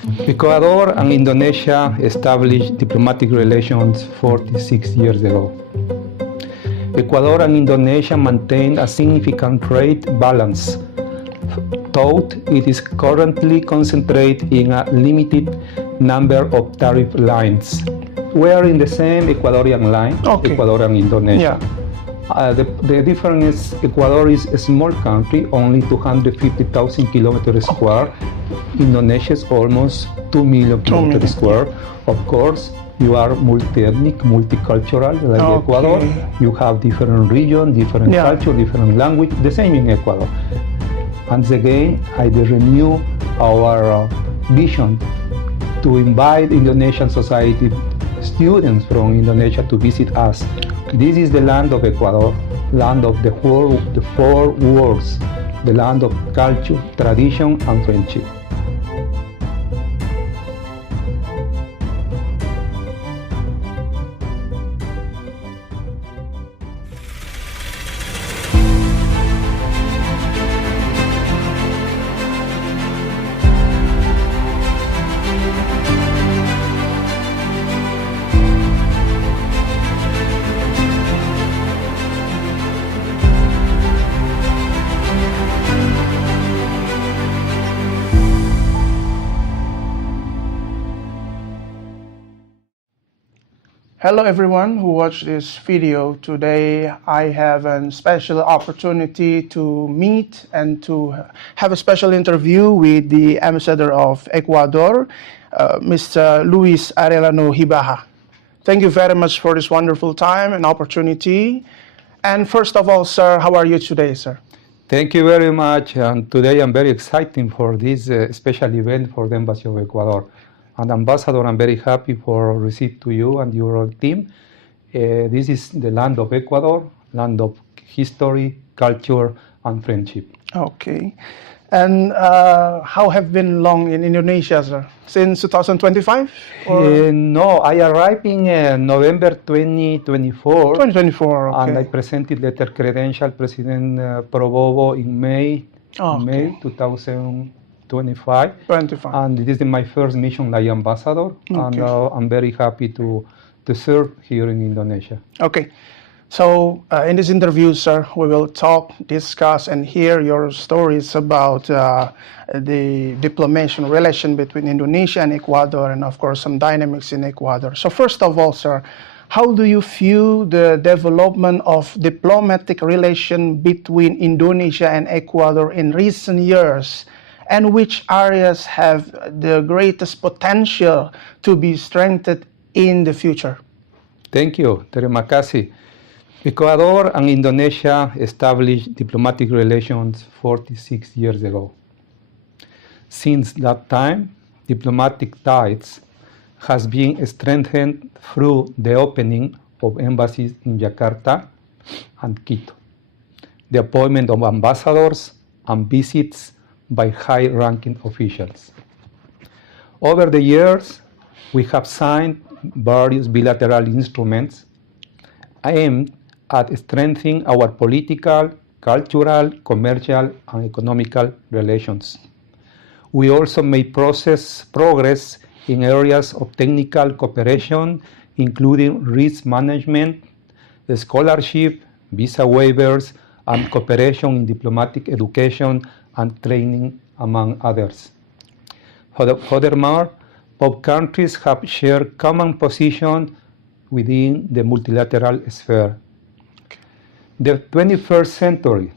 Ecuador and Indonesia established diplomatic relations 46 years ago. Ecuador and Indonesia maintain a significant trade balance, though it is currently concentrated in a limited number of tariff lines. We are in the same Ecuadorian line, Ecuador and Indonesia. The difference is Ecuador is a small country, only 250,000 kilometers square. Indonesia is almost 2 million kilometers square. Of course, you are multi-ethnic, multicultural like Ecuador. You have different region, different culture, different language, the same in Ecuador. Once again, I will renew our vision to invite Indonesian society students from Indonesia to visit us. This is the land of Ecuador, land of the four worlds, the land of culture, tradition, and friendship. Hello everyone who watched this video. Today I have a special opportunity to meet and to have a special interview with the ambassador of Ecuador, Mr. Luis Arellano Jibaja. Thank you very much for this wonderful time and opportunity. And first of all, sir, how are you today, sir? Thank you very much. And today I'm very excited for this special event for the Embassy of Ecuador. And Ambassador, I'm very happy for receive to you and your team. This is the land of Ecuador, land of history, culture, and friendship. Okay. And how have been long in Indonesia, sir? Since 2025? No, I arrived in November 2024. 2024, okay. And I presented letter credential President Probobo in May 2025. 25. And this is my first mission like ambassador, and I'm very happy to serve here in Indonesia. Okay, so in this interview, sir, we will talk, discuss, and hear your stories about the diplomatic relation between Indonesia and Ecuador, and of course some dynamics in Ecuador. So first of all, sir, how do you view the development of diplomatic relation between Indonesia and Ecuador in recent years? And which areas have the greatest potential to be strengthened in the future? Thank you. Terima kasih. Ecuador and Indonesia established diplomatic relations 46 years ago. Since that time, diplomatic ties has been strengthened through the opening of embassies in Jakarta and Quito, the appointment of ambassadors, and visits by high-ranking officials. Over the years, we have signed various bilateral instruments aimed at strengthening our political, cultural, commercial, and economical relations. We also made progress in areas of technical cooperation, including risk management, scholarship, visa waivers, and cooperation in diplomatic education and training, among others. Furthermore, both countries have shared common positions within the multilateral sphere. The 21st century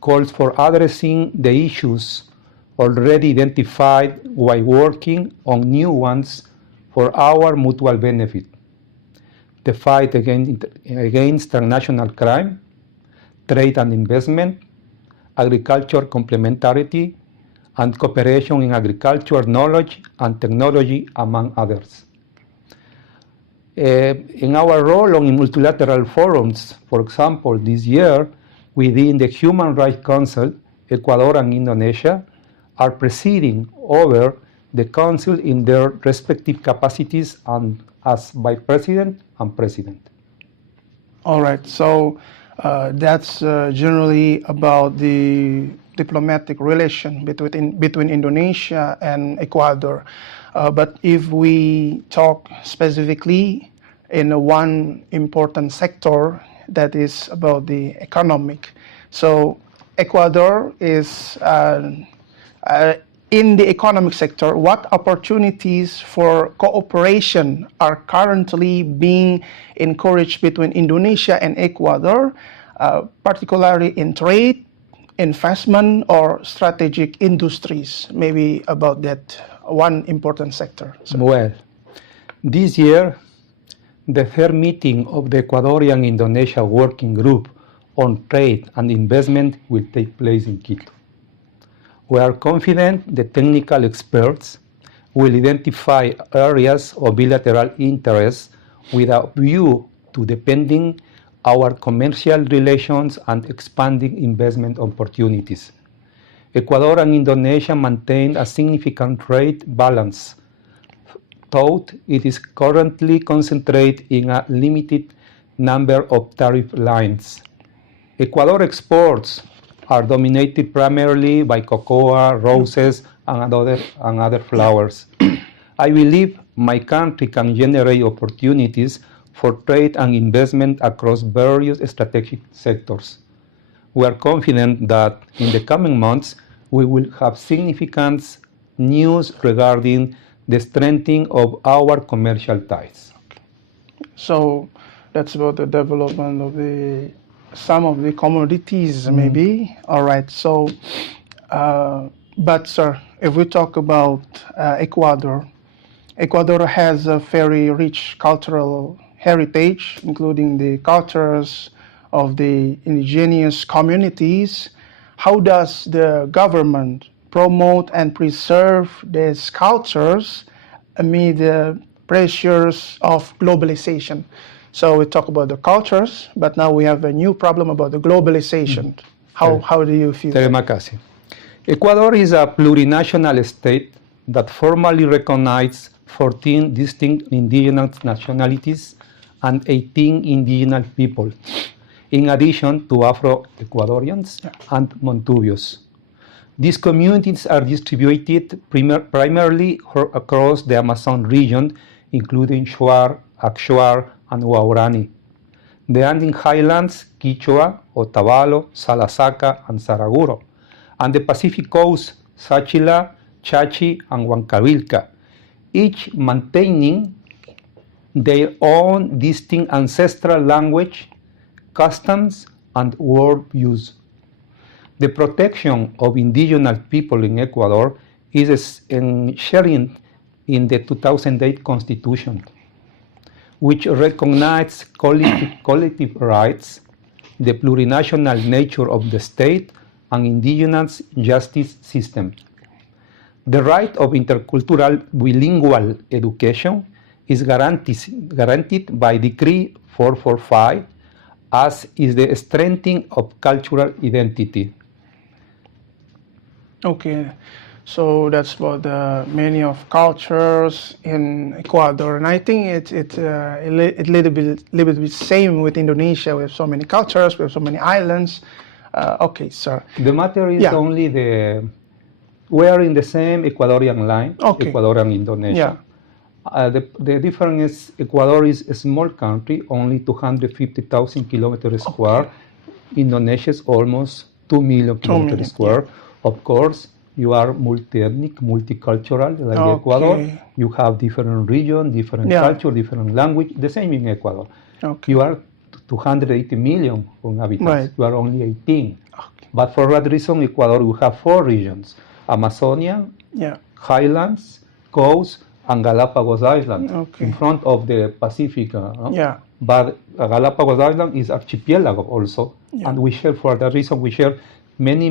calls for addressing the issues already identified while working on new ones for our mutual benefit. The fight against transnational crime, trade and investment, agriculture complementarity, and cooperation in agriculture knowledge and technology, among others. In our role in multilateral forums, for example, this year, within the Human Rights Council, Ecuador and Indonesia are presiding over the Council in their respective capacities and as Vice President and President. All right, so that's generally about the diplomatic relation between Indonesia and Ecuador. But if we talk specifically in one important sector, that is about the economic. So Ecuador is in the economic sector. What opportunities for cooperation are currently being encouraged between Indonesia and Ecuador, particularly in trade, investment, or strategic industries? Maybe about that one important sector. So. Well, this year, the third meeting of the Ecuadorian-Indonesia Working Group on Trade and Investment will take place in Quito. We are confident the technical experts will identify areas of bilateral interest with a view to deepening our commercial relations and expanding investment opportunities. Ecuador and Indonesia maintain a significant trade balance, though it is currently concentrated in a limited number of tariff lines. Ecuador exports are dominated primarily by cocoa, roses, and other flowers. I believe my country can generate opportunities for trade and investment across various strategic sectors. We are confident that in the coming months, we will have significant news regarding the strengthening of our commercial ties. So that's about the development of some of the commodities, maybe. All right. So, but sir, if we talk about Ecuador, Ecuador has a very rich cultural heritage, including the cultures of the indigenous communities. How does the government promote and preserve these cultures amid the pressures of globalization? So we talk about the cultures, but now we have a new problem about the globalization. How do you feel? Terima kasih. Ecuador is a plurinational state that formally recognizes 14 distinct indigenous nationalities and 18 indigenous people, in addition to Afro-Ecuadorians and Montubios. These communities are distributed primarily across the Amazon region, including Shuar, Akshuar, and Waurani. The Andean Highlands, Quichua, Otavalo, Salasaca, and Saraguro, and the Pacific Coast, Sachila, Chachi, and Huancavilca, each maintaining their own distinct ancestral language, customs, and worldviews. The protection of indigenous people in Ecuador is enshrined in the 2008 Constitution, which recognizes collective rights, the plurinational nature of the state, and indigenous justice system. The right of intercultural bilingual education is guaranteed by Decree 445, as is the strengthening of cultural identity. Okay, so that's about the many of cultures in Ecuador, and I think it's a little bit same with Indonesia. We have so many cultures, we have so many islands. Okay, sir. The matter is only we are in the same Ecuadorian line, Ecuador and Indonesia. The difference is Ecuador is a small country, only 250,000 kilometers square. Indonesia is almost 2 million kilometers square. Of course, you are multi-ethnic, multicultural, like Ecuador. You have different region, different culture, different language. The same in Ecuador. You are 280 million inhabitants. Right. You are only 18. But for that reason, Ecuador will have 4 regions: Amazonian, Highlands, Coast, and Galapagos Island, in front of the Pacific. But Galapagos Island is archipelago also, and we share, for that reason, we share many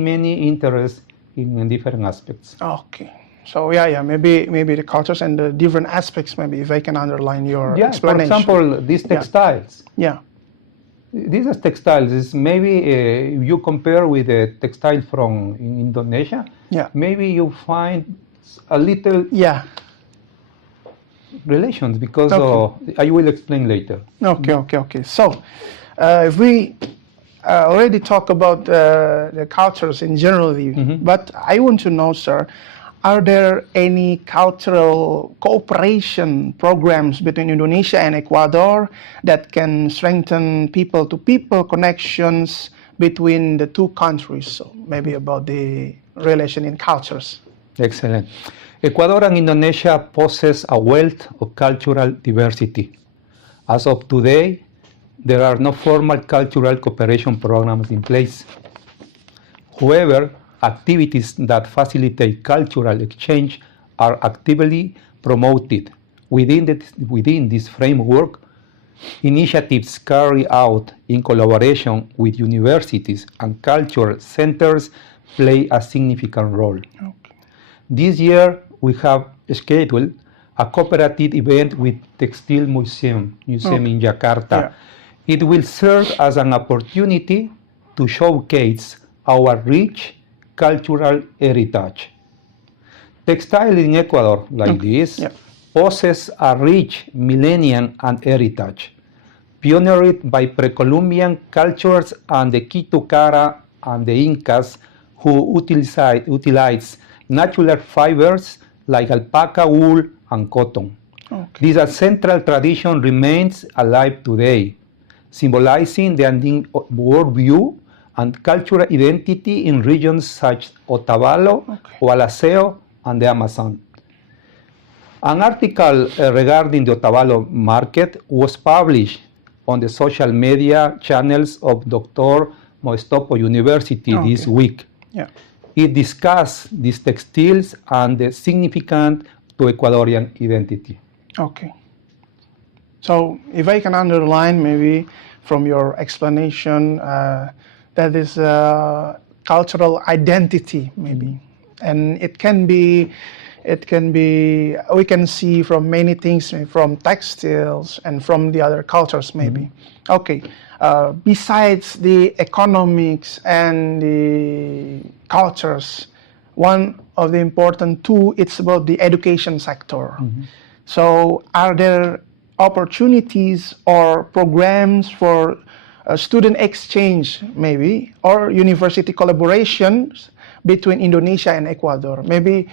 interests in different aspects. Okay. So maybe the cultures and the different aspects, maybe if I can underline your explanation. For example, these textiles. These are textiles. Is maybe you compare with the textile from Indonesia. Maybe you find a little relations because I will explain later. Okay. So if we already talked about the cultures in generally, but I want to know, sir, are there any cultural cooperation programs between Indonesia and Ecuador that can strengthen people-to-people connections between the two countries? So maybe about the relation in cultures. Excellent. Ecuador and Indonesia possess a wealth of cultural diversity. As of today, there are no formal cultural cooperation programs in place. However, activities that facilitate cultural exchange are actively promoted. Within this framework, initiatives carried out in collaboration with universities and cultural centers play a significant role. Okay. This year, we have scheduled a cooperative event with Textile Museum in Jakarta. Yeah. It will serve as an opportunity to showcase our rich cultural heritage. Textile in Ecuador, like this, possess a rich millennium and heritage, pioneered by pre-Columbian cultures and the Quito-Cara and the Incas, who utilize natural fibers like alpaca, wool, and cotton. Okay. This ancestral tradition remains alive today, symbolizing the Andean worldview and cultural identity in regions such as Otavalo, Wallaceo, and the Amazon. An article regarding the Otavalo market was published on the social media channels of Dr. Moestopo University this week. Yeah. It discussed these textiles and the significance to Ecuadorian identity. Okay. So if I can underline maybe from your explanation, that is cultural identity maybe, and it can be we can see from many things, from textiles and from the other cultures maybe. Okay. Besides the economics and the cultures, one of the important too, it's about the education sector. So are there opportunities or programs for student exchange maybe, or university collaborations between Indonesia and Ecuador? Maybe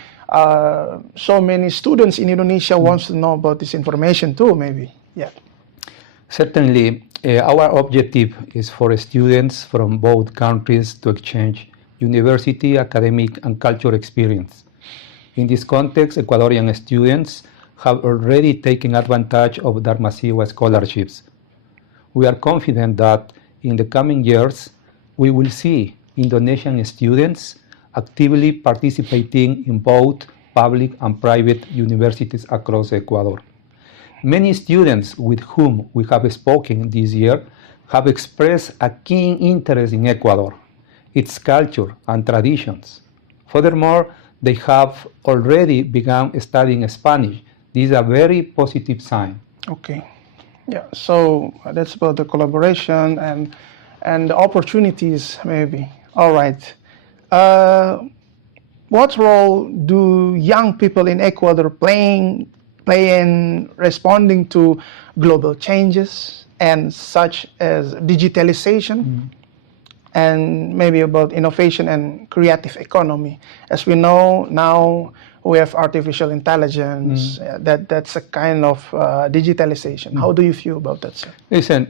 so many students in Indonesia wants to know about this information too, maybe. Yeah. Certainly, our objective is for students from both countries to exchange university, academic, and cultural experience. In this context, Ecuadorian students have already taken advantage of Darmasiwa scholarships. We are confident that in the coming years, we will see Indonesian students actively participating in both public and private universities across Ecuador. Many students with whom we have spoken this year have expressed a keen interest in Ecuador, its culture and traditions. Furthermore, they have already begun studying Spanish. This is a very positive sign. Okay. Yeah, so that's about the collaboration and the opportunities maybe. All right. What role do young people in Ecuador play in responding to global changes and such as digitalization and maybe about innovation and creative economy? As we know now, we have artificial intelligence. That's a kind of digitalization. How do you feel about that, sir? Listen,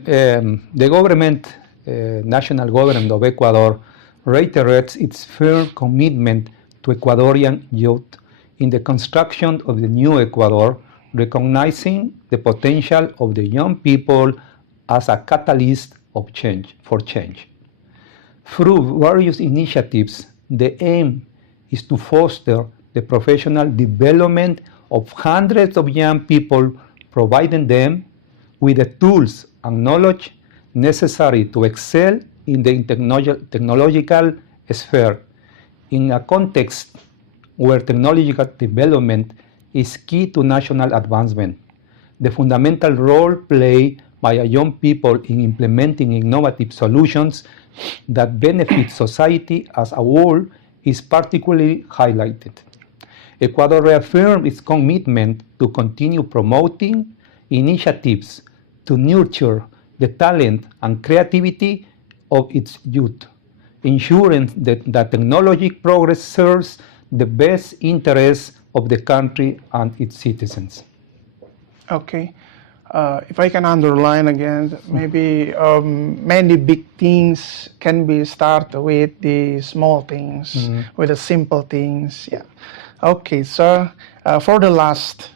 the government, national government of Ecuador, reiterates its firm commitment to Ecuadorian youth in the construction of the new Ecuador, recognizing the potential of the young people as a catalyst of change. Through various initiatives, the aim is to foster the professional development of hundreds of young people, providing them with the tools and knowledge necessary to excel in the technological sphere. In a context where technological development is key to national advancement, the fundamental role played by young people in implementing innovative solutions that benefit society as a whole is particularly highlighted. Ecuador reaffirmed its commitment to continue promoting initiatives to nurture the talent and creativity of its youth, ensuring that technology progress serves the best interests of the country and its citizens. Okay. If I can underline again, maybe many big things can be started with the small things, with the simple things. Yeah. Okay, sir. For the last,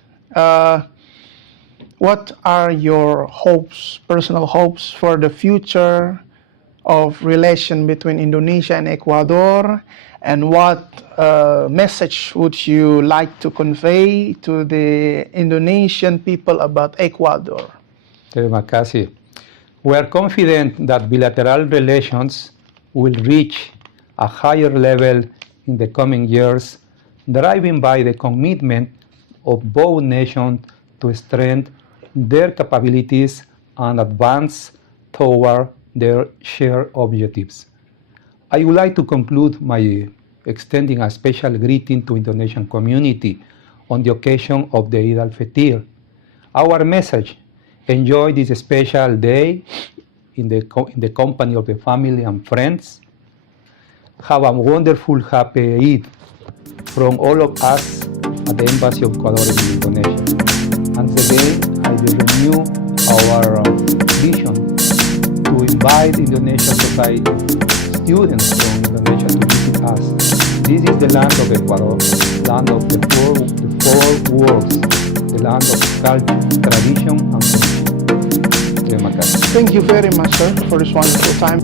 what are your hopes, personal hopes for the future of relation between Indonesia and Ecuador, and what message would you like to convey to the Indonesian people about Ecuador? Terima kasih. We are confident that bilateral relations will reach a higher level in the coming years, driven by the commitment of both nations to strengthen their capabilities and advance toward their shared objectives. I would like to conclude by extending a special greeting to Indonesian community on the occasion of the Eid al-Fitr. Our message: enjoy this special day in the company of the family and friends. Have a wonderful, happy Eid from all of us at the Embassy of Ecuador in Indonesia. Once again, I will renew our vision to invite Indonesian society students from Indonesia to visit us. This is the land of Ecuador, land of the four worlds, the land of culture, tradition, and culture. Thank you very much, sir, for this wonderful time.